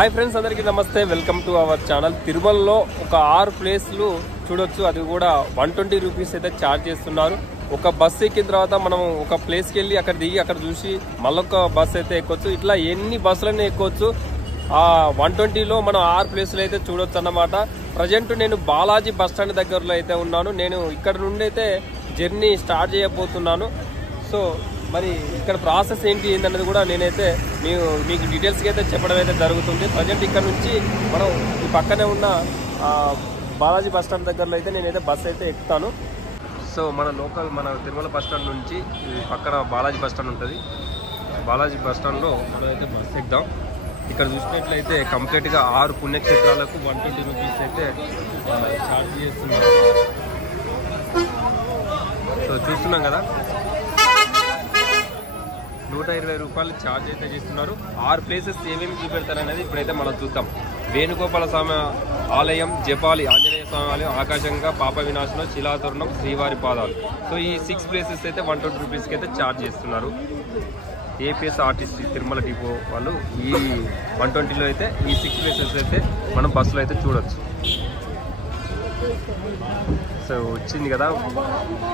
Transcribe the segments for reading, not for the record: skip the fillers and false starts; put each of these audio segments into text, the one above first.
Hi friends, అందరికీ నమస్తే. Welcome to our channel. తిరుమలలో ఒక 6 ప్లేస్లు చూడొచ్చు. అది కూడా 120 రూపీస్ అయితే ఛార్జ్ చేస్తున్నారు. ఒక బస్సు ఎక్కిన తర్వాత మనం ఒక ప్లేస్కి వెళ్ళి అక్కడ దిగి అక్కడ చూసి మళ్ళొక బస్సు అయితే ఎక్కొచ్చు. ఇట్లా ఎన్ని బస్సులన్నీ ఎక్కొచ్చు. ఆ 120లో మనం 6 ప్లేసులు అయితే చూడొచ్చు అన్నమాట. ప్రజెంట్ నేను బాలాజీ బస్ స్టాండ్ దగ్గరలో అయితే ఉన్నాను. నేను ఇక్కడ నుండి అయితే జర్నీ స్టార్ట్ చేయబోతున్నాను. సో మరి ఇక్కడ ప్రాసెస్ ఏంటన్నది కూడా నేనైతే మీకు డీటెయిల్స్కి అయితే చెప్పడం అయితే జరుగుతుంది. ప్రజెంట్ ఇక్కడ నుంచి మనం ఈ పక్కనే ఉన్న బాలాజీ బస్ స్టాండ్ దగ్గరలో అయితే నేనైతే బస్ అయితే ఎక్కుతాను. సో మన తిరుమల బస్ స్టాండ్ నుంచి పక్కన బాలాజీ బస్ స్టాండ్ ఉంటుంది. బాలాజీ బస్ స్టాండ్లో మనం అయితే బస్ ఎక్కుదాం. ఇక్కడ చూసినట్లయితే కంప్లీట్గా 6 పుణ్యక్షేత్రాలకు 120 రూపీస్ అయితే ఛార్జ్ చేస్తున్నారు. సో చూస్తున్నాం కదా, 120 రూపాయలు ఛార్జ్ అయితే చేస్తున్నారు. 6 ప్లేసెస్ ఏమేమి చూపెడతారనేది ఇప్పుడైతే మనం చూద్దాం. వేణుగోపాల స్వామి ఆలయం, జపాలి ఆంజనేయ స్వామి ఆలయం, ఆకాశంగా పాప వినాశనం, శిలాతోరణం, శ్రీవారి పాదాలు. సో ఈ 6 ప్లేసెస్ అయితే 120 రూపీస్కి అయితే ఛార్జ్ చేస్తున్నారు. ఏపీఎస్ఆర్టీసీ తిరుమల డిపో వాళ్ళు ఈ 120లో అయితే ఈ 6 ప్లేసెస్ అయితే మనం బస్సులో అయితే చూడొచ్చు. సో వచ్చింది కదా,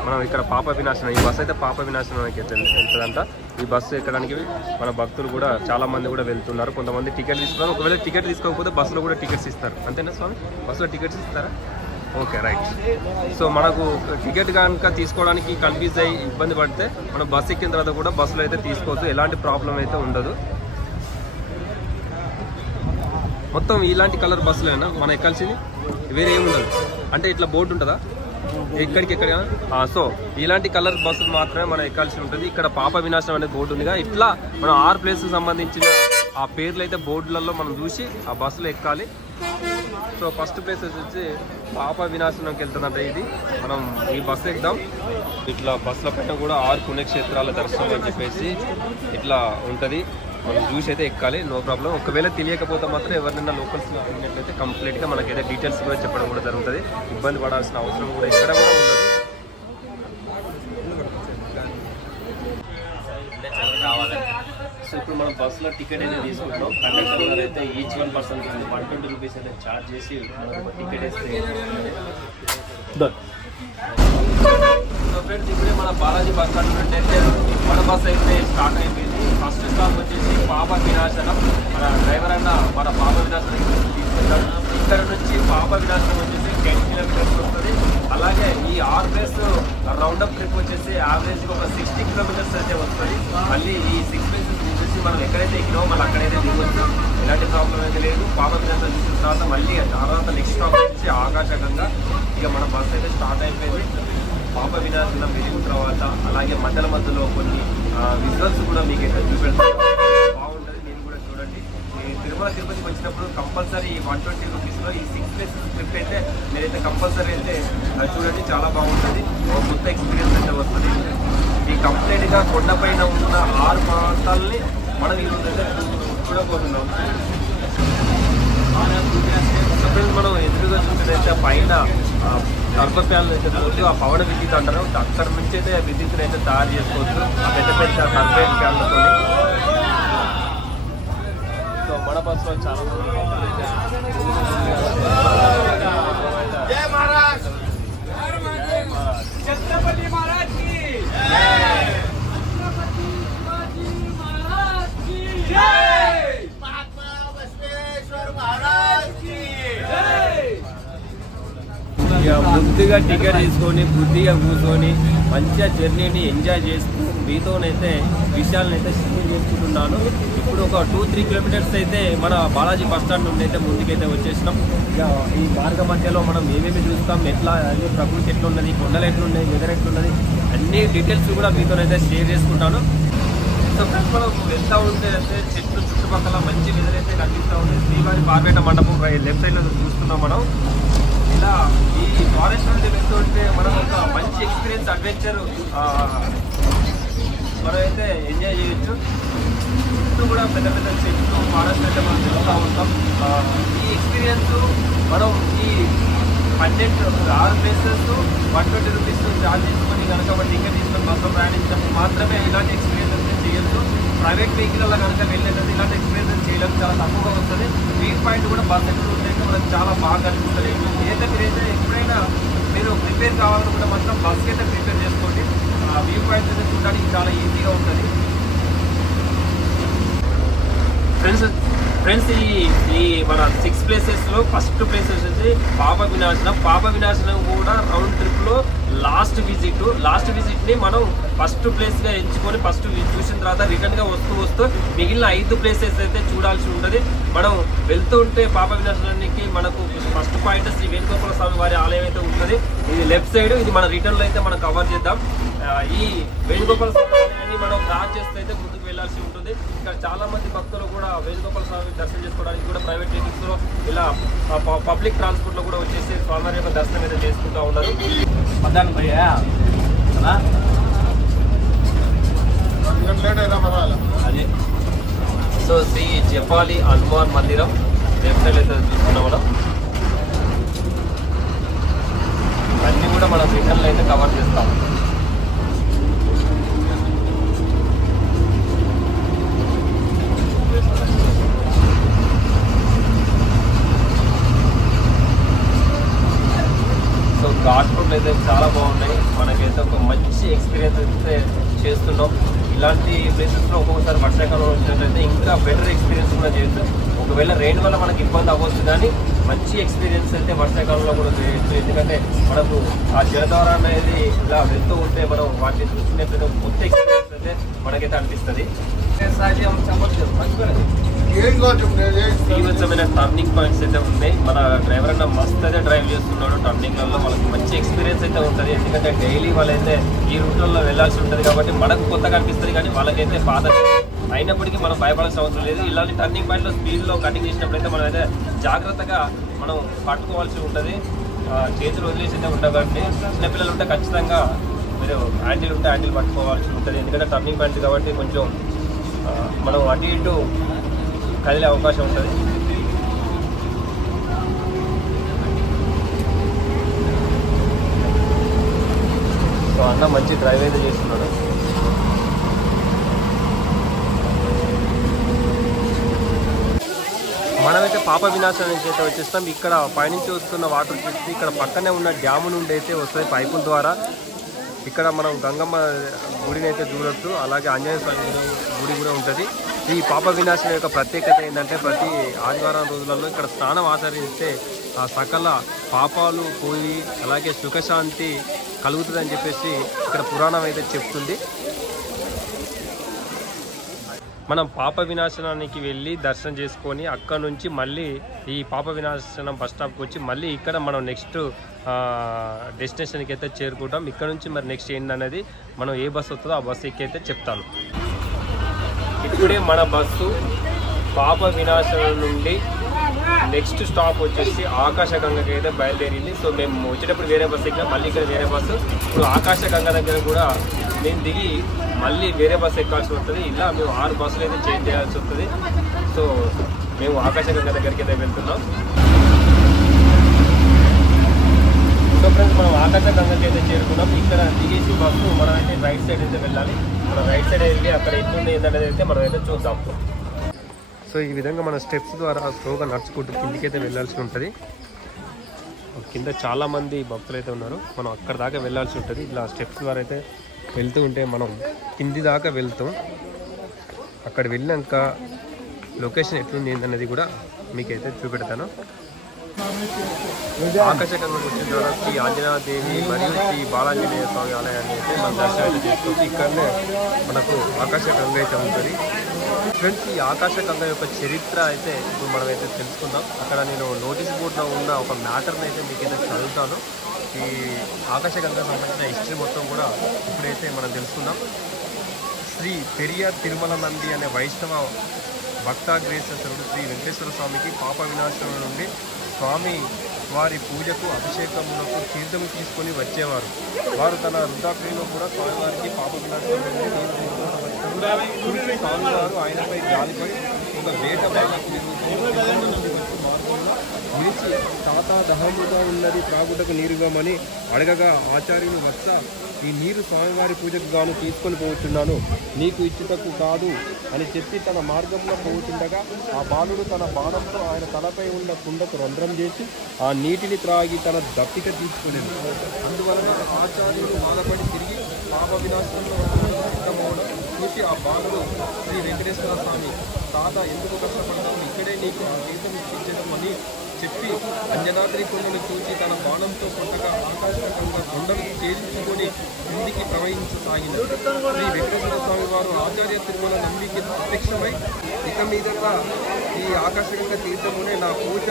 మనం ఇక్కడ పాప వినాశనం, ఈ బస్సు అయితే పాప వినాశనానికి వెళ్తుందంట. ఈ బస్సు ఎక్కడానికి మన భక్తులు కూడా చాలా మంది కూడా వెళ్తున్నారు. కొంతమంది టికెట్ తీసుకున్నారు. ఒకవేళ టికెట్ తీసుకోకపోతే బస్సులో కూడా టికెట్స్ ఇస్తారు. అంతేనా స్వామి? బస్సులో టికెట్స్ ఇస్తారా? Okay, right. సో మనకు టికెట్ కనుక తీసుకోవడానికి కన్ఫ్యూజ్ అయ్యి ఇబ్బంది పడితే మనం బస్సు ఎక్కిన తర్వాత కూడా బస్సులో అయితే తీసుకోవచ్చు. ఎలాంటి ప్రాబ్లం అయితే ఉండదు. మొత్తం ఇలాంటి కలర్ బస్సులేనా మనం ఎక్కాల్సింది? వేరే ఏమి ఉండదు. అంటే ఇట్లా బోర్డు ఉంటుందా ఎక్కడికెక్కడ? సో ఇలాంటి కలర్ బస్సులు మాత్రమే మనం ఎక్కాల్సి ఉంటుంది. ఇక్కడ పాప వినాశనం అనేది బోర్డు ఉందిగా, ఇట్లా మనం 6 ప్లేస్కి సంబంధించిన ఆ పేర్లు అయితే బోర్డులలో మనం చూసి ఆ బస్సులో ఎక్కాలి. సో ఫస్ట్ ప్లేస్ వచ్చి పాప వినాశనంకి వెళ్తుందంట. ఇది మనం ఈ బస్సు ఎక్కుదాం. ఇట్లా బస్సుల పైన కూడా 6 పుణ్యక్షేత్రాల దర్శనం అని చెప్పేసి ఇట్లా ఉంటుంది. మనం చూసి అయితే ఎక్కాలి, నో ప్రాబ్లం. ఒకవేళ తెలియకపోతే మాత్రం ఎవరినైనా లోకల్స్ అడిగినట్లయితే కంప్లీట్గా మనకైతే డీటెయిల్స్ కూడా చెప్పడం కూడా జరుగుతుంది. ఇబ్బంది పడాల్సిన అవసరం కూడా ఇక్కడ కూడా ఉండదు. సో ఇప్పుడు మనం బస్సులో టికెట్ అయితే తీసుకుంటాం. కండక్టర్ గారు అయితే ఈచ్ 1 పర్సన్కి 120 రూపీస్ అయితే ఛార్జ్ చేసి టికెట్ వేస్తే. సో ఫ్రెండ్స్, ఇప్పుడే మన బాలాజీ బస్ స్టాండ్ నుండి అయితే మన బస్ అయితే స్టార్ట్ అయిపోయింది. ఫస్ట్ స్టాప్ వచ్చేసి పాప వినాశనం. మన డ్రైవర్ అన్న మన పాప వినాశనం తీసుకుంటాడు. ఇక్కడ నుంచి పాప వినాశనం వచ్చేసి 10 కిలోమీటర్స్ వస్తుంది. అలాగే ఈ 6 ప్లేస్ రౌండప్ ట్రిప్ వచ్చేసి యావరేజ్గా ఒక 60 కిలోమీటర్స్ అయితే వస్తుంది. మళ్ళీ ఈ 6 ప్లేసెస్ చూసి మనం ఎక్కడైతే ఎక్కినామో మళ్ళీ అక్కడైతే దిగవచ్చు. ఎలాంటి ప్రాబ్లం అయితే లేదు. పాప వినాశనం చూసిన తర్వాత మళ్ళీ నెక్స్ట్ స్టాప్ వచ్చేసి ఆకాశంగా. ఇక మన బస్ అయితే స్టార్ట్ అయిపోయింది. పాప వినాశనం వెళ్ళిన తర్వాత అలాగే మధ్యలో కొన్ని విజువల్స్ కూడా మీకు అయితే చూపెడతాను. బాగుంటుంది, మీరు కూడా చూడండి. తిరుపతికి వచ్చినప్పుడు కంపల్సరీ 120 రూపీస్లో ఈ 6 ప్లేసెస్ ట్రిప్ అయితే మీరైతే కంపల్సరీ అయితే చూడండి. చాలా బాగుంటుంది. ఒక కొత్త ఎక్స్పీరియన్స్ అయితే వస్తుంది. ఈ కంప్లీట్గా కొండపైన ఉన్న 6 ప్రాంతాలని మనం ఈరోజు అయితే చూడబోతున్నాం. మనం ఎదురుగా చూసినట్లయితే పైన టర్బో ఫ్యాన్లు అయితే పోతూ ఆ పవన విద్యుత్ అంటారు. అక్కడ నుంచి అయితే విద్యుత్తుని అయితే తయారు చేసుకోవచ్చు ఆ పెద్ద పెద్ద టర్బైన్ ఫ్యాన్లతో. సో మన బస్సులో చాలా బుద్ధిగా టికెట్ తీసుకొని బుద్ధిగా కూర్చొని మంచిగా జర్నీని ఎంజాయ్ చేస్తూ మీతోనైతే విషయాలనైతే షేర్ చేసుకుంటున్నాను. ఇప్పుడు ఒక 2-3 కిలోమీటర్స్ అయితే మన బాలాజీ బస్ స్టాండ్ నుండి అయితే ముందుకైతే వచ్చేసినాం. ఈ మార్గ మధ్యలో మనం ఏమేమి చూస్తాం, ఎట్లా అన్ని ప్రకృతి ఎట్లున్నది, కొండలు ఎట్లున్నాయి, వెదర్ ఎట్లున్నది, అన్ని డీటెయిల్స్ కూడా మీతోనైతే షేర్ చేసుకుంటాను. సో ఫ్రెండ్స్, మనం వెళ్తూ ఉంటే అయితే చెట్లు చుట్టుపక్కల మంచి వెదర్ అయితే కనిపిస్తూ ఉంది. శ్రీవారి పార్వేట మండపం లెఫ్ట్ సైడ్లో చూస్తున్నాం మనం. ఇలా ఈ ఫారెస్ట్ నుండి వెళ్తుంటే మనం ఒక మంచి ఎక్స్పీరియన్స్, అడ్వెంచర్ మనం అయితే ఎంజాయ్ చేయొచ్చు. చుట్టూ కూడా పెద్ద పెద్ద చెట్లు, ఫారెస్ట్ అయితే మనం వెళ్తూ ఉంటాం. ఈ ఎక్స్పీరియన్స్ మనం ఈ 6 ప్లేసెస్ 120 రూపీస్ ఛార్జ్ చేసుకొని కనుక టికెట్ తీసుకొని బస్సులో ప్రయాణించినప్పుడు మాత్రమే ఇలాంటి ఎక్స్పీరియన్స్ అయితే చేయొచ్చు. ప్రైవేట్ వెహికల్ వల్ల కనుక వెళ్ళేది ఇలాంటి ఎక్స్పీరియన్స్ చేయడం చాలా తక్కువగా వస్తుంది. వ్యూ పాయింట్ కూడా బస్ ఎక్కడ ఉంటే మనకు చాలా బాగా కనిపిస్తుంది. మీరైతే ఎప్పుడైనా మీరు ప్రిపేర్ కావాలనుకుంటే మాత్రం బస్కి అయితే ప్రిపేర్ చేసుకోండి. వ్యూ పాయింట్ అయితే చూడడానికి చాలా ఈజీగా ఉంటుంది. ఫ్రెండ్స్ ఈ మన 6 ప్లేసెస్లో ఫస్ట్ ప్లేస్ వచ్చేసి పాప వినాశనం కూడా రౌండ్ ట్రిప్లో లాస్ట్ విజిట్ని మనం ఫస్ట్ ప్లేస్గా ఎంచుకొని ఫస్ట్ చూసిన తర్వాత రిటర్న్గా వస్తూ మిగిలిన 5 ప్లేసెస్ అయితే చూడాల్సి ఉంటుంది. మనం వెళ్తూ ఉంటే పాప వినాశనానికి మనకు ఫస్ట్ పాయింట్ శ్రీ వేణుగోపాల స్వామి వారి ఆలయం అయితే ఉంటుంది. ఇది లెఫ్ట్ సైడ్. ఇది మన రిటర్న్లో అయితే మనం కవర్ చేద్దాం. ఈ వేణుగోపాల స్వామి ఆలయాన్ని మనం క్రాస్ చేస్తే అయితే ముందుకు వెళ్ళాల్సి ఉంటుంది. ఇక్కడ చాలా మంది భక్తులు కూడా వేణుగోపాల స్వామి దర్శనం చేసుకోవడానికి కూడా ప్రైవేట్ వెహికల్స్లో ఇలా పబ్లిక్ ట్రాన్స్పోర్ట్లో కూడా వచ్చేసి స్వామివారి యొక్క దర్శనం అయితే చేసుకుంటూ ఉన్నారు. అదే సో శ్రీ జపాలి హనుమాన్ మందిరం లెఫ్ట్ సైడ్ అయితే చూస్తున్నాం మనం. అన్నీ కూడా మనం రిటర్న్లో అయితే కవర్ చేస్తాం. సో ఘాట్ రోడ్లు అయితే చాలా బాగున్నాయి. మనకైతే ఒక మంచి ఎక్స్పీరియన్స్ అయితే చేస్తున్నాం. ఇలాంటి ప్లేసెస్లో ఒక్కొక్కసారి వర్షాకాలం వచ్చినట్లయితే ఇంకా బెటర్ ఎక్స్పీరియన్స్ కూడా చేయొచ్చు. ఒకవేళ రెయిన్ వల్ల మనకి ఇబ్బంది అవ్వచ్చు, కానీ మంచి ఎక్స్పీరియన్స్ అయితే వర్షాకాలంలో కూడా చేయొచ్చు. ఎందుకంటే మనకు ఆ జలధార అనేది ఇలా వెళ్తూ ఉంటే మనం వాటిని చూసుకునేట్లయితే కొత్త ఎక్స్పీరియన్స్ అయితే మనకైతే అనిపిస్తుంది. తీవ్రమైన టర్నింగ్ పాయింట్స్ అయితే ఉన్నాయి. మన డ్రైవర్ అన్న మస్త్ అయితే డ్రైవ్ చేస్తున్నాడు. టర్నింగ్లలో వాళ్ళకి మంచి ఎక్స్పీరియన్స్ అయితే ఉంటుంది. ఎందుకంటే డైలీ వాళ్ళైతే ఈ రూట్లలో వెళ్ళాల్సి ఉంటుంది కాబట్టి మనకు కొత్తగా అనిపిస్తుంది, కానీ వాళ్ళకైతే పాత అయినప్పటికీ మనం భయపడాల్సిన అవసరం లేదు. ఇలాంటి టర్నింగ్ పాయింట్లో స్పీడ్లో కటింగ్ చేసినప్పుడైతే మనం అయితే జాగ్రత్తగా మనం పట్టుకోవాల్సి ఉంటుంది. చేతులు వదిలేసి అయితే ఉంటాం కాబట్టి చిన్నపిల్లలు ఉంటే ఖచ్చితంగా మీరు హ్యాండిల్ ఉంటే హ్యాండిల్ పట్టుకోవాల్సి ఉంటుంది. ఎందుకంటే టర్నింగ్ పాయింట్ కాబట్టి కొంచెం మనం అటు ఇటు కదిలే అవకాశం ఉంటుంది. సో అన్న మంచి డ్రైవ్ అయితే చేస్తున్నాడు. మనమైతే పాప వినాశనం నుంచి అయితే వచ్చేస్తాం. ఇక్కడ పైనుంచి వస్తున్న వాటర్ వచ్చేసి ఇక్కడ పక్కనే ఉన్న డ్యాము నుండి అయితే వస్తుంది పైపుల ద్వారా. ఇక్కడ మనం గంగమ్మ గుడిని అయితే చూడొచ్చు. అలాగే ఆంజనేయ స్వామి గుడి కూడా ఉంటుంది. ఈ పాప వినాశనం యొక్క ప్రత్యేకత ఏంటంటే ప్రతి ఆదివారం రోజులలో ఇక్కడ స్నానం ఆచరిస్తే ఆ సకల పాపాలు పోయి అలాగే సుఖశాంతి కలుగుతుందని చెప్పేసి ఇక్కడ పురాణం అయితే చెప్తుంది. మనం పాప వినాశనానికి వెళ్ళి దర్శనం చేసుకొని అక్కడ నుంచి మళ్ళీ ఈ పాప వినాశనం బస్ స్టాప్కి వచ్చి మళ్ళీ ఇక్కడ మనం నెక్స్ట్ డెస్టినేషన్కి అయితే చేరుకుంటాం. ఇక్కడ నుంచి మరి నెక్స్ట్ ఏంటనేది మనం ఏ బస్సు వస్తుందో ఆ బస్సు ఎక్కి అయితే చెప్తాను. ఇప్పుడే మన బస్సు పాప వినాశనం నుండి నెక్స్ట్ స్టాప్ వచ్చేసి ఆకాశగంగకి అయితే బయలుదేరింది. సో మేము వచ్చేటప్పుడు వేరే బస్సు ఎక్కినా మళ్ళీ ఇక్కడ వేరే బస్సు. ఇప్పుడు ఆకాశగంగ దగ్గర కూడా మేము దిగి మళ్ళీ వేరే బస్సు ఎక్కాల్సి వస్తుంది. ఇలా మేము 6 బస్సులు అయితే చేంజ్ చేయాల్సి వస్తుంది. సో మేము ఆకాశగంగ దగ్గరికి అయితే వెళ్తున్నాం. సో ఫ్రెండ్స్ మనం ఆకాశగంగకి అయితే చేరుకున్నాం. ఇక్కడ దిగేసి బస్సు మనం అయితే రైట్ సైడ్ అయితే వెళ్ళాలి. మనం రైట్ సైడ్ వెళ్ళి అక్కడ ఎట్లుంది ఏంటనేది అయితే మనం అయితే చూద్దాం. సో ఈ విధంగా మన స్టెప్స్ ద్వారా స్లోగా నడుచుకుంటూ కిందికైతే వెళ్ళాల్సి ఉంటుంది. కింద చాలామంది భక్తులు అయితే ఉన్నారు. మనం అక్కడ దాకా వెళ్ళాల్సి ఉంటుంది. ఇలా స్టెప్స్ ద్వారా అయితే వెళ్తూ ఉంటే మనం కింది దాకా వెళ్తాం. అక్కడ వెళ్ళినాక లొకేషన్ ఎట్లుంది ఏంటనేది కూడా మీకైతే చూపెడతాను. ఆకాశగంగకు వచ్చిన తర్వాత శ్రీ ఆంజనేయదేవి మరియు శ్రీ బాలాంజనేయ స్వామి ఆలయాన్ని అయితే మనం దర్శనం అయితే చేసుకోవచ్చు. ఇక్కడనే మనకు ఆకాశగంగ అయితే ఉంటుంది. ఫ్రెండ్స్ ఈ ఆకాశగంగ యొక్క చరిత్ర అయితే ఇప్పుడు మనం అయితే తెలుసుకుందాం. అక్కడ నేను నోటీస్ బోర్డులో ఉన్న ఒక మ్యాటర్ని అయితే మీకైతే చదువుతాను. ఈ ఆకాశగంగ సంబంధించిన హిస్టరీ మొత్తం కూడా ఇప్పుడైతే మనం తెలుసుకుందాం. శ్రీ పెరియ తిరుమల నంది అనే వైష్ణవ భక్తాగ్రేసరుడు శ్రీ వెంకటేశ్వర స్వామికి పాప వినాశనం నుండి స్వామి వారి పూజకు అభిషేకములకు తీర్థము తీసుకొని వచ్చేవారు. వారు తన వృద్ధాప్యంలో కూడా స్వామివారికి పాప వినాశనం నుండి స్వామివారు ఆయనపై జాలిపై ఒక వేట నిలిచి తాత దహముగా ఉన్నది త్రాగుటకు నీరుగామని అడగగా ఆచార్యులు వత్స ఈ నీరు స్వామివారి పూజకు గాను తీసుకొని పోతున్నాను, నీకు ఇచ్చుటకు కాదు అని చెప్పి తన మార్గంలో పోతుండగా ఆ బాలుడు తన బాణంతో ఆయన తలపై ఉన్న కుండకు రంధ్రం చేసి ఆ నీటిని త్రాగి తన దప్పిక తీసుకునేది. అందువలన ఆచార్యులు బాధపడి తిరిగి పాప వినాశంలో సిద్ధమవడం చూసి ఆ బాలుడు శ్రీ వెంకటేశ్వర స్వామి, తాత ఎందుకు కష్టపడ్డావు, ఇక్కడే నీకు ఆ జీతం ఇప్పించడం అని చెప్పి అంజనాద్రి కొండను చూసి తన బాణంతో కొట్టగా ఆకాశంగా కొండను ఛేదించుకొని కిందికి ప్రవహించసాగినారు. శ్రీ వెంకటేశ్వర స్వామి వారు ఆచార్య తిరుమల నంబికి ప్రత్యక్షమై, ఇక మీదట ఈ ఆకాశగంగా తీర్థమునే నా పూజ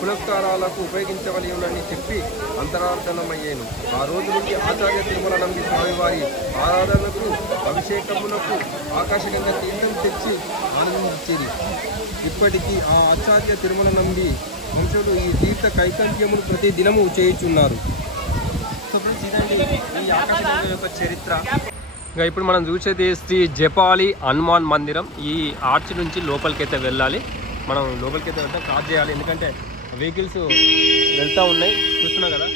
పునస్కారాలకు ఉపయోగించవలెనని చెప్పి అంతరార్థనమయ్యాను. ఆ రోజు నుండి ఆచార్య తిరుమల నంబి స్వామివారి ఆరాధనకు అభిషేకమునకు ఆకాశగంగా తీర్థం తెచ్చి ఆనందించింది. ఇప్పటికీ ఆ ఆచార్య తిరుమల నంబి వంశులు ఈ తీర్థ కైకల్యమును ప్రతి దినము చేయుచున్నారు. సో ఫ్రెండ్స్, ఇదండి ఈ ఆకాశగంగా యొక్క చరిత్ర. ఇంకా ఇప్పుడు మనం చూసేది శ్రీ జపాలి హనుమాన్ మందిరం. ఈ ఆర్చ్ నుంచి లోపలికైతే వెళ్ళాలి. మనం లోపలికైతే వెళ్తాం, క్రాస్ చేయాలి, ఎందుకంటే వెహికల్స్ వెళ్తూ ఉన్నాయి, చూస్తున్నాం కదా.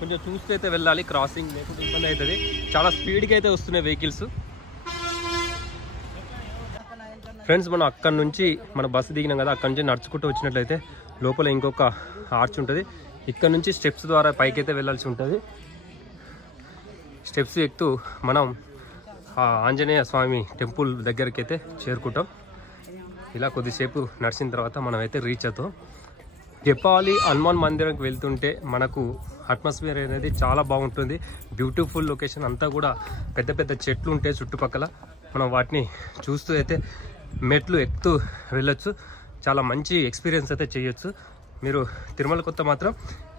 కొంచెం చూస్తూ అయితే వెళ్ళాలి, క్రాసింగ్ లేకపోతే ఇబ్బంది అవుతుంది. చాలా స్పీడ్గా అయితే వస్తున్నాయి వెహికల్స్. ఫ్రెండ్స్, మనం అక్కడ నుంచి మన బస్సు దిగినాం కదా, అక్కడ నుంచి నడుచుకుంటూ వచ్చినట్లయితే లోపల ఇంకొక ఆర్చ్ ఉంటుంది. ఇక్కడ నుంచి స్టెప్స్ ద్వారా పైకి అయితే వెళ్ళాల్సి ఉంటుంది. స్టెప్స్ ఎక్కుతూ మనం ఆంజనేయ స్వామి టెంపుల్ దగ్గరికి అయితే చేరుకుంటాం. ఇలా కొద్దిసేపు నడిచిన తర్వాత మనం అయితే రీచ్ అవుతాం. జపాలి హనుమాన్ మందిరంకి వెళ్తుంటే మనకు అట్మాస్ఫియర్ అనేది చాలా బాగుంటుంది. బ్యూటిఫుల్ లొకేషన్, అంతా కూడా పెద్ద పెద్ద చెట్లు ఉంటాయి చుట్టుపక్కల. మనం వాటిని చూస్తూ అయితే మెట్లు ఎక్కుతూ వెళ్ళొచ్చు. చాలా మంచి ఎక్స్పీరియన్స్ అయితే చేయొచ్చు. మీరు తిరుమల కొత్త మాత్రం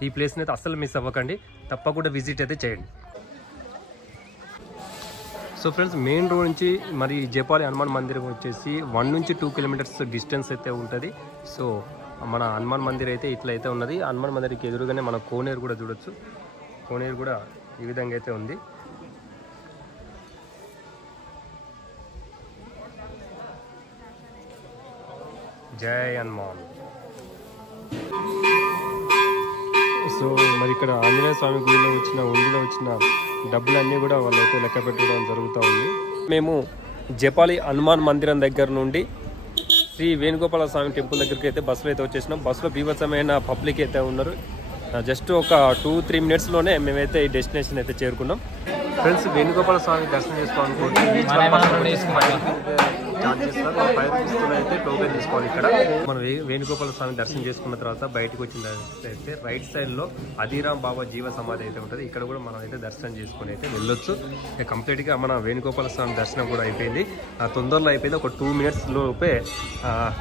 ఈ ప్లేస్ని అయితే అస్సలు మిస్ అవ్వకండి, తప్పకుండా విజిట్ అయితే చేయండి. సో ఫ్రెండ్స్, మెయిన్ రోడ్ నుంచి మరి జపాలి హనుమాన్ మందిరం వచ్చేసి 1 నుంచి 2 కిలోమీటర్స్ డిస్టెన్స్ అయితే ఉంటుంది. సో మన హనుమాన్ మందిర్ అయితే ఇట్లా అయితే ఉన్నది. హనుమాన్ మందిర్కి ఎదురుగానే మన కోనేరు కూడా చూడొచ్చు. కోనేరు కూడా ఈ విధంగా అయితే ఉంది. జై హనుమాన్. సో మరి ఇక్కడ ఆంజనేయ స్వామి గుడిలో వచ్చిన ఉండిలో వచ్చిన డబ్బులన్నీ కూడా వాళ్ళైతే లెక్క పెట్టడం జరుగుతూ ఉంది. మేము జపాలి హనుమాన్ మందిరం దగ్గర నుండి శ్రీ వేణుగోపాల స్వామి టెంపుల్ దగ్గరికి అయితే బస్సులో అయితే వచ్చేసినాం. బస్సులో బీభత్సమైన పబ్లిక్ అయితే ఉన్నారు. జస్ట్ ఒక 2-3 మినిట్స్లోనే మేమైతే ఈ డెస్టినేషన్ అయితే చేరుకున్నాం. ఫ్రెండ్స్, వేణుగోపాల స్వామి దర్శనం చేసుకోవాలనుకుంటే చార్జ్ చేస్తారు. 5 రూపీస్తో అయితే టోకెన్ తీసుకోవాలి. ఇక్కడ మనం వేణుగోపాల స్వామి దర్శనం చేసుకున్న తర్వాత బయటకు వచ్చిన అయితే రైట్ సైడ్లో అధీరామ్ బాబా జీవ సమాధి అయితే ఉంటుంది. ఇక్కడ కూడా మనం అయితే దర్శనం చేసుకుని అయితే వెళ్ళొచ్చు. కంప్లీట్గా మన వేణుగోపాల స్వామి దర్శనం కూడా అయిపోయింది. తొందరలో అయిపోయింది. ఒక 2 మినిట్స్ లోపే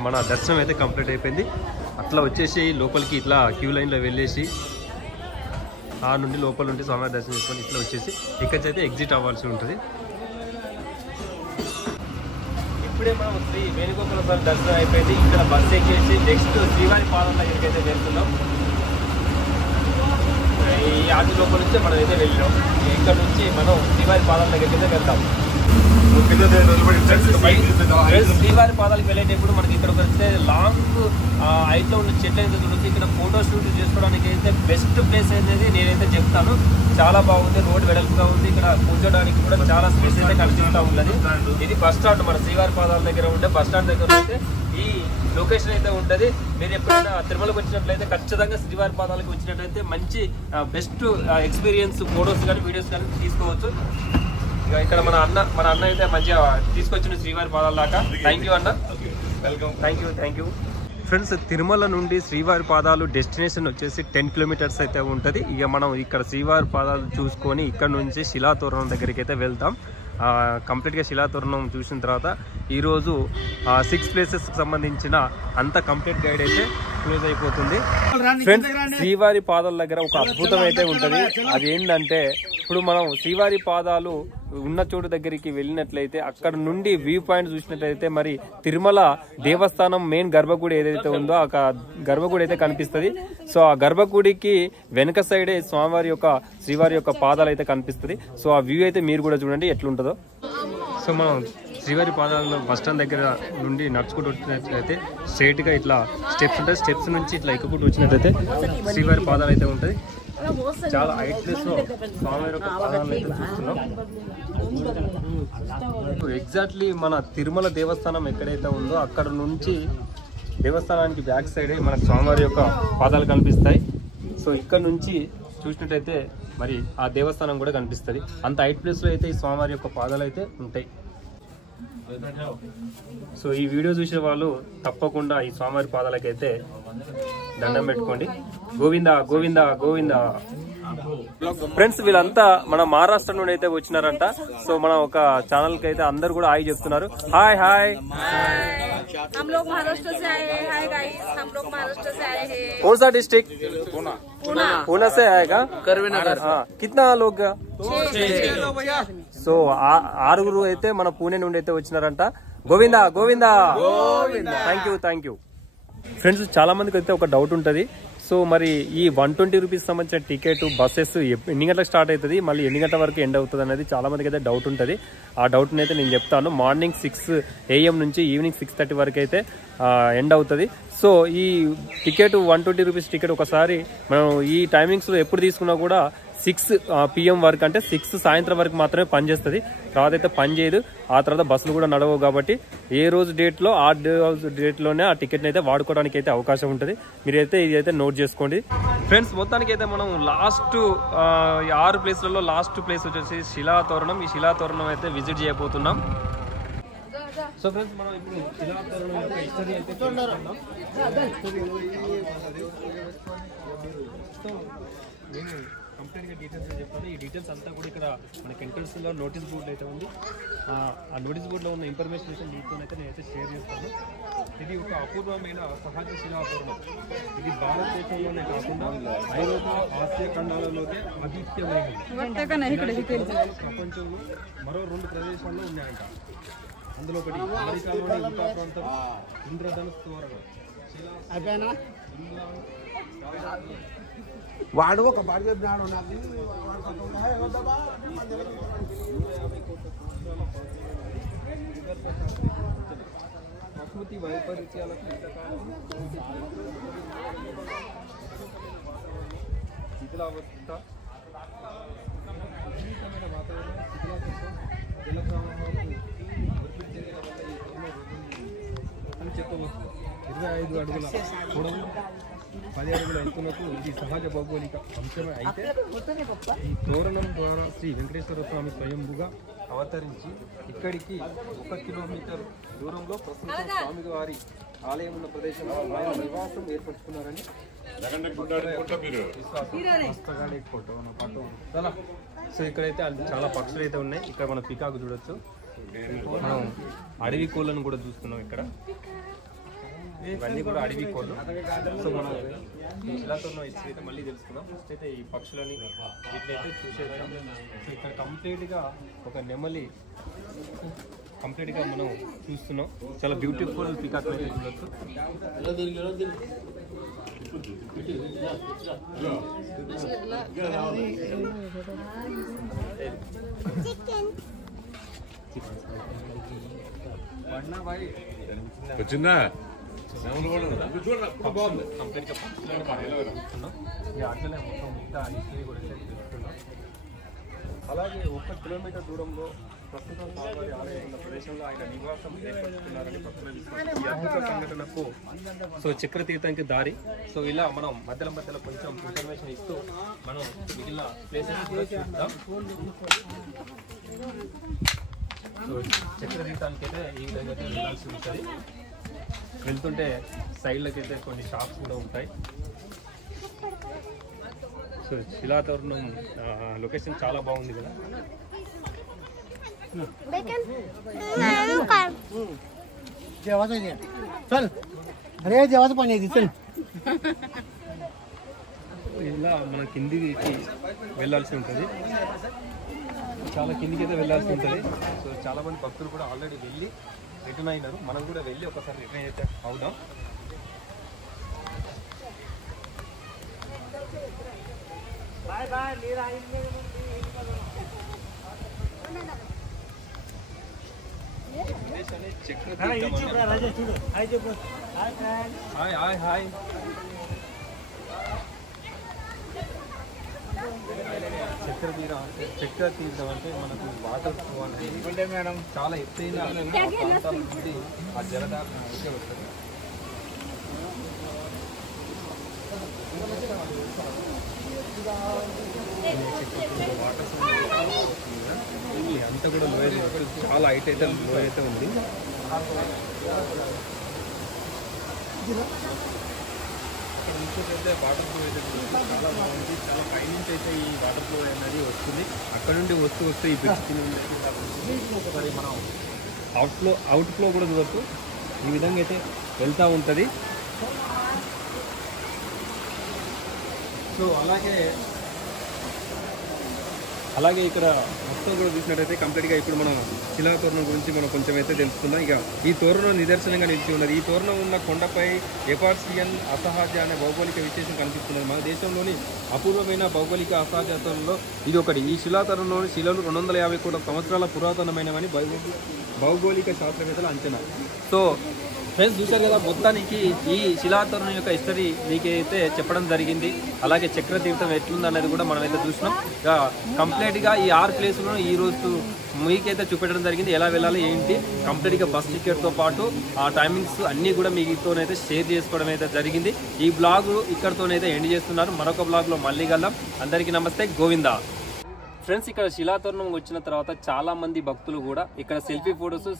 మన దర్శనం అయితే కంప్లీట్ అయిపోయింది. అట్లా వచ్చేసి లోపలికి ఇట్లా క్యూ లైన్లో వెళ్ళేసి ఆ నుండి లోపల నుండి స్వామి దర్శనం చేసుకొని ఇట్లా వచ్చేసి ఇక్కడికి అయితే ఎగ్జిట్ అవ్వాల్సి ఉంటుంది. ఇప్పుడే మనం శ్రీ వేణుగోపాల స్వామి దర్శనం అయిపోయింది. ఇక్కడ బస్సు ఎక్కేసి నెక్స్ట్ శ్రీవారి పాదం దగ్గరికి అయితే వెళ్తున్నాం. ఈ ఆది లోపల నుంచి మనం అయితే వెళ్ళాం. ఇక్కడ నుంచి మనం శ్రీవారి పాదాల దగ్గరికి అయితే వెళ్తాం. శ్రీవారి పాదాలకు వెళ్ళేటప్పుడు మనకి ఇక్కడ వస్తే లాంగ్ హైట్లో ఉన్న చెట్లు అయితే చూడొచ్చు. ఇక్కడ ఫోటో షూట్ చేసుకోవడానికి అయితే బెస్ట్ ప్లేస్ అనేది నేనైతే చెప్తాను. చాలా బాగుంది, రోడ్ వెడల్పుగా ఉంది. ఇక్కడ కూర్చోడానికి కూడా చాలా స్పేస్ అయితే కనిపిస్తూ ఉంటుంది. ఇది బస్ స్టాండ్, మన శ్రీవారి పాదాల దగ్గర ఉంటే బస్ స్టాండ్ దగ్గర అయితే ఈ లొకేషన్ అయితే ఉంటుంది. మీరు ఎప్పుడైనా తిరుమలకు వచ్చినట్లయితే ఖచ్చితంగా శ్రీవారి పాదాలకు వచ్చినట్లయితే మంచి బెస్ట్ ఎక్స్పీరియన్స్ ఫోటోస్ కానీ వీడియోస్ కానీ తీసుకోవచ్చు. ఇక్కడ మన అన్న అయితే మంచిగా తీసుకొచ్చిన శ్రీవారి పాదాల దాకా. థ్యాంక్ యూ అన్న, welcome. Thank you friends. Tirumala నుండి శ్రీవారి పాదాలు డెస్టినేషన్ వచ్చేసి 10 కిలోమీటర్స్ అయితే ఉంటుంది. ఇక మనం ఇక్కడ శ్రీవారి పాదాలు చూసుకొని ఇక్కడ నుంచి శిలాతోరణం దగ్గరికి అయితే వెళ్తాం. కంప్లీట్గా శిలాతోరణం చూసిన తర్వాత ఈరోజు 6 ప్లేసెస్కి సంబంధించిన అంత కంప్లీట్ గైడ్ అయితే క్లోజ్ అయిపోతుంది. ఫ్రెండ్స్, శ్రీవారి పాదాల దగ్గర ఒక అద్భుతం అయితే ఉంటుంది. అది ఏంటంటే, ఇప్పుడు మనం శ్రీవారి పాదాలు ఉన్న చోటు దగ్గరికి వెళ్ళినట్లయితే అక్కడ నుండి వ్యూ పాయింట్ చూసినట్లయితే మరి తిరుమల దేవస్థానం మెయిన్ గర్భగుడి ఏదైతే ఉందో ఆ గర్భగుడి అయితే కనిపిస్తుంది. సో ఆ గర్భగుడికి వెనక సైడే శ్రీవారి యొక్క పాదాలు అయితే కనిపిస్తుంది. సో ఆ వ్యూ అయితే మీరు కూడా చూడండి ఎట్లుంటుందో. సో మనం శ్రీవారి పాదాలలో బస్ స్టాండ్ దగ్గర నుండి నడుచుకుంటూ వచ్చినట్లయితే స్ట్రైట్గా ఇట్లా స్టెప్స్ ఉంటాయి. స్టెప్స్ నుంచి ఇట్లా ఎక్కుకుంటూ వచ్చినట్లయితే శ్రీవారి పాదాలు అయితే ఉంటుంది. చాలా హైట్ ప్లేస్ లో స్వామివారి యొక్క పాదాలను అయితే చూస్తున్నాం. ఎగ్జాక్ట్లీ మన తిరుమల దేవస్థానం ఎక్కడైతే ఉందో అక్కడ నుంచి దేవస్థానానికి బ్యాక్ సైడ్ మన స్వామివారి యొక్క పాదాలు కనిపిస్తాయి. సో ఇక్కడ నుంచి చూసినట్టయితే మరి ఆ దేవస్థానం కూడా కనిపిస్తుంది. అంత హైట్ ప్లేస్ లో అయితే ఈ స్వామివారి యొక్క పాదాలు అయితే ఉంటాయి. సో ఈ వీడియో చూసే వాళ్ళు తప్పకుండా ఈ స్వామివారి పాదాలకైతే దండం పెట్టుకోండి. గోవిందా గోవిందా గోవిందా. ఫ్రెండ్స్ వీళ్ళంతా మన మహారాష్ట్ర నుండి అయితే వచ్చినారంట. సో మన ఒక ఛానల్ కి అయితే అందరు కూడా హాయ్ చెప్తున్నారు. Hi hi. हम लोग महाराष्ट्र से आए हैं। हाय गाइस, हम लोग महाराष्ट्र से आए हैं। कौन सा डिस्ट्रिक्ट? पुणे। पुणे से आएगा करवीनगर. कितना लोग? 6 సో ఆరుగురు అయితే మన పూణే నుండి అయితే వచ్చినారంట. Govinda Govinda. Thank you. Friends చాలా మందికి అయితే ఒక డౌట్ ఉంటుంది. సో మరి ఈ 120 రూపీస్ సంబంధించిన టికెట్ బస్సెస్ ఎన్ని గంటలకు స్టార్ట్ అవుతుంది, మళ్ళీ ఎన్ని గంటల వరకు ఎండ్ అవుతుంది అనేది చాలా మందికి అయితే డౌట్ ఉంటుంది. ఆ డౌట్ని అయితే నేను చెప్తాను. మార్నింగ్ 6 AM నుంచి ఈవినింగ్ 6:30 వరకు అయితే ఎండ్ అవుతుంది. సో ఈ టికెట్ 120 రూపీస్ టికెట్ ఒకసారి మనం ఈ టైమింగ్స్లో ఎప్పుడు తీసుకున్నా కూడా 6 PM వరకు, అంటే 6 సాయంత్రం వరకు మాత్రమే పనిచేస్తుంది. తర్వాత అయితే పని చేయదు. ఆ తర్వాత బస్సులు కూడా నడవవు. కాబట్టి ఏ రోజు డేట్లో ఆ డేట్లోనే ఆ టికెట్ని అయితే వాడుకోవడానికి అయితే అవకాశం ఉంటుంది. మీరైతే ఇదైతే నోట్ చేసుకోండి. ఫ్రెండ్స్ మొత్తానికి అయితే మనం లాస్ట్ 6 ప్లేస్లలో లాస్ట్ ప్లేస్ వచ్చేసి శిలాతోరణం. ఈ శిలాతోరణం అయితే విజిట్ చేయబోతున్నాం. సో ఫ్రెండ్స్ మనం ఇప్పుడు శిలాతోరణం యొక్క హిస్టరీ అయితే తెలుసుకుందాం. నేను కంప్లీట్గా డీటెయిల్స్ చెప్తాను. ఈ డీటెయిల్స్ అంతా కూడా ఇక్కడ మనకి ఎంట్రన్స్లో నోటీస్ బోర్డు అయితే ఉంది. ఆ నోటీస్ బోర్డులో ఉన్న ఇన్ఫర్మేషన్ అయితే మీతోనైతే నేనైతే షేర్ చేస్తాను. ఇది ఒక అపూర్వమైన సహజ శిలాపురణం. ఇది భారతదేశంలోనే కాకుండా ఐరోపా, ఆసియా ఖండాలలోనే అద్వితీయమైనది. ప్రపంచంలో మరో 2 ప్రదేశాల్లో ఉన్నాయంట. అందులో ఒకటి అమెరికాలోని యూటా ప్రాంతం ఇంద్రధనుస్ తోరణం. వాడు ఒక పాడు చెప్పినాడు నాకు ప్రకృతి వైపరీత్యాలకు శిథిలావస్థ, జీవితమైన వాతావరణం, శిథిలావస్థ, జల ప్రవాహాలు ఒత్తిడి జరిగిన వల్ల ఈ తోరణం అని చెప్పవచ్చు. 25 అడుగుల పొడవు, 10 అడుగుల ఎత్తునకు ఇది సహజ భౌగోళిక అంశమే. అయితే ఈ తోరణం ద్వారా శ్రీ వెంకటేశ్వర స్వామి స్వయంభుగా అవతరించి ఇక్కడికి 1 కిలోమీటర్ దూరంలో ప్రస్తుతం స్వామివారి ఆలయం ఉన్న ప్రదేశంలో ఆయన నివాసం ఏర్పరచుకున్నారని సో ఇక్కడైతే చాలా పక్షులు అయితే ఉన్నాయి. ఇక్కడ మన పికాకు చూడొచ్చు. మనం అడవి కోళ్ళను కూడా చూస్తున్నాం. ఇక్కడ ఇవన్నీ కూడా అడవి కోళ్ళు. సో మనం ఈ శిలాతోరణం అయితే మళ్ళీ తెలుసుకుందాం. ఫస్ట్ అయితే ఈ పక్షులని వీటినైతే చూసేద్దాం. సో ఇక్కడ కంప్లీట్గా ఒక నెమలి కంప్లీట్గా మనం చూస్తున్నాం. చాలా బ్యూటిఫుల్ పికాక్ అయితే చూడొచ్చు. వచ్చిందా కంప్లీట్గా చూస్తున్నాం. ఈ అట్లనే మొత్తం మిగతా హిస్టరీ కూడా తెలుసుకున్నాం. అలాగే 1 కిలోమీటర్ దూరంలో ప్రస్తుతం స్వామివారి ఆలయం ఉన్న ప్రదేశంలో ఆయన నివాసం ఏర్పరుచుకున్నారని భక్తుల విశ్వాసం. ఈ అద్భుత సంఘటనకు సో చక్రతీర్థానికి దారి. సో ఇలా మనం మధ్యలో కొంచెం ఇన్ఫర్మేషన్ ఇస్తూ మనం మిగిలిన ప్లేసెస్ కూడా చూద్దాం. సో చక్రతీర్థానికి అయితే ఈ విధంగా అయితే వెళ్ళాల్సి ఉంటుంది. వెళ్తుంటే సైడ్లకి అయితే కొన్ని షాప్స్ కూడా ఉంటాయి. సో శిలాతోరణం లొకేషన్ చాలా బాగుంది కదా. चल अरे जेवाचं पाणी आहे चल. ఇలా మన కిందికి వెళ్ళాల్సి ఉంటుంది. చాలా కిందికి అయితే వెళ్ళాల్సి ఉంటుంది. సో చాలా మంది భక్తులు కూడా ఆల్రెడీ వెళ్ళి రిటర్న్ అయినారు. మనం కూడా వెళ్ళి ఒకసారి రిటర్న్ అయితే అవుదాం. Hi hi hi. చక్కెర తీర్థం అంటే మనకు వాటర్ ఫ్లో అనేది మేడం చాలా ఎత్తైన ప్రాంతాల నుండి ఆ జలధారణ అయితే వస్తుంది. అంతా కూడా లోయ చాలా హైట్ అయితే లోయ అయితే ఉంది. ఇక్కడ ఇంకోటైతే వాటర్ ఫ్లో అయితే చాలా బాగుంది. చాలా పైనుంచి అయితే ఈ వాటర్ ఫ్లో అనేది వస్తుంది. అక్కడ నుండి వస్తూ ఈ బ్రిడ్జ్ మరి మనం అవుట్ ఫ్లో కూడా చూడొచ్చు. ఈ విధంగా అయితే వెళ్తూ ఉంటుంది. సో అలాగే ఇక్కడ మొత్తం కూడా చూసినట్టయితే కంప్లీట్గా ఇప్పుడు మనం శిలాతోరణం గురించి మనం కొంచెం అయితే తెలుసుకుందాం. ఇక ఈ తోరణం నిదర్శనంగా నిలిచి ఉన్నది. ఈ తోరణం ఉన్న కొండపై ఎపార్సియన్ అసహజ అనే భౌగోళిక విశేషం కనిపిస్తున్నది. మన దేశంలోని అపూర్వమైన భౌగోళిక అసహజతల్లో ఇది ఒకటి. ఈ శిలాతోరణంలోని శిలలు 250 కోట్ల సంవత్సరాల పురాతనమైనవని భౌగోళిక శాస్త్రవేత్తల అంచనా. సో ఫ్రెండ్స్ చూశారు కదా, మొత్తానికి ఈ శిలాతోరణం యొక్క హిస్టరీ మీకైతే చెప్పడం జరిగింది. అలాగే చక్ర తీర్థం ఎట్లుంది అనేది కూడా మనం అయితే చూసినాం. ఇక కంప్లీట్గా ఈ 6 ప్లేసులను ఈ రోజు మీకైతే చూపెట్టడం జరిగింది. ఎలా వెళ్ళాలి ఏంటి కంప్లీట్గా బస్ టికెట్తో పాటు ఆ టైమింగ్స్ అన్నీ కూడా మీతోనైతే షేర్ చేసుకోవడం అయితే జరిగింది. ఈ బ్లాగ్ ఇక్కడతోనైతే ఎండ్ చేస్తున్నారు. మరొక బ్లాగ్లో మళ్ళీ కలుద్దాం. అందరికీ నమస్తే, గోవిందా. ఫ్రెండ్స్ ఇక్కడ శిలాతోరణం వచ్చిన తర్వాత చాలా మంది భక్తులు కూడా ఇక్కడ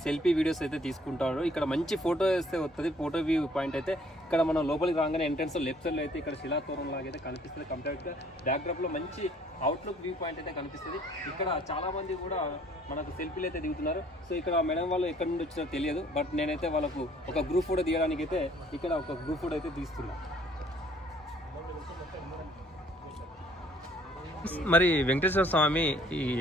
సెల్ఫీ వీడియోస్ అయితే తీసుకుంటారు. ఇక్కడ మంచి ఫోటో వేస్తే వస్తుంది. ఫోటో వ్యూ పాయింట్ అయితే ఇక్కడ మనం లోపలికి రాగానే ఎంట్రన్స్ లెఫ్ట్ సైడ్ లో అయితే ఇక్కడ శిలాతోరణం లాగా అయితే కనిపిస్తుంది. కంప్లీట్ గా బ్యాక్డ్రాప్ లో మంచి అవుట్లుక్ వ్యూ పాయింట్ అయితే కనిపిస్తుంది. ఇక్కడ చాలా మంది కూడా మనకు సెల్ఫీలు అయితే దిగుతున్నారు. సో ఇక్కడ మేడం వాళ్ళు ఎక్కడి నుండి వచ్చినా తెలియదు. బట్ నేనైతే వాళ్ళకు ఒక గ్రూప్ ఫోటో తీయడానికి అయితే ఇక్కడ ఒక గ్రూప్ ఫోటో అయితే తీస్తున్నా. మరి వెంకటేశ్వర స్వామి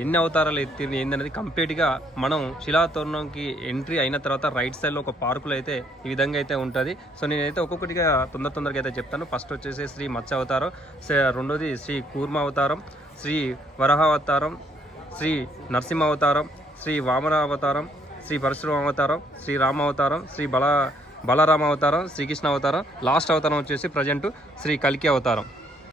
ఎన్ని అవతారాలు ఎత్తింది ఏందనేది కంప్లీట్గా మనం శిలాతోరణంకి ఎంట్రీ అయిన తర్వాత రైట్ సైడ్లో ఒక పార్కులో అయితే ఈ విధంగా అయితే ఉంటుంది. సో నేనైతే ఒక్కొక్కటిగా తొందరగా అయితే చెప్తాను. ఫస్ట్ వచ్చేసి శ్రీ మత్స్య అవతారం, రెండోది శ్రీ కూర్మ అవతారం, శ్రీ వరాహ అవతారం, శ్రీ నరసింహ అవతారం, శ్రీ వామన అవతారం, శ్రీ పరశురామ అవతారం, శ్రీ రామ అవతారం, శ్రీ బలరామ అవతారం, శ్రీకృష్ణ అవతారం, లాస్ట్ అవతారం వచ్చేసి ప్రజెంట్ శ్రీ కల్కి అవతారం.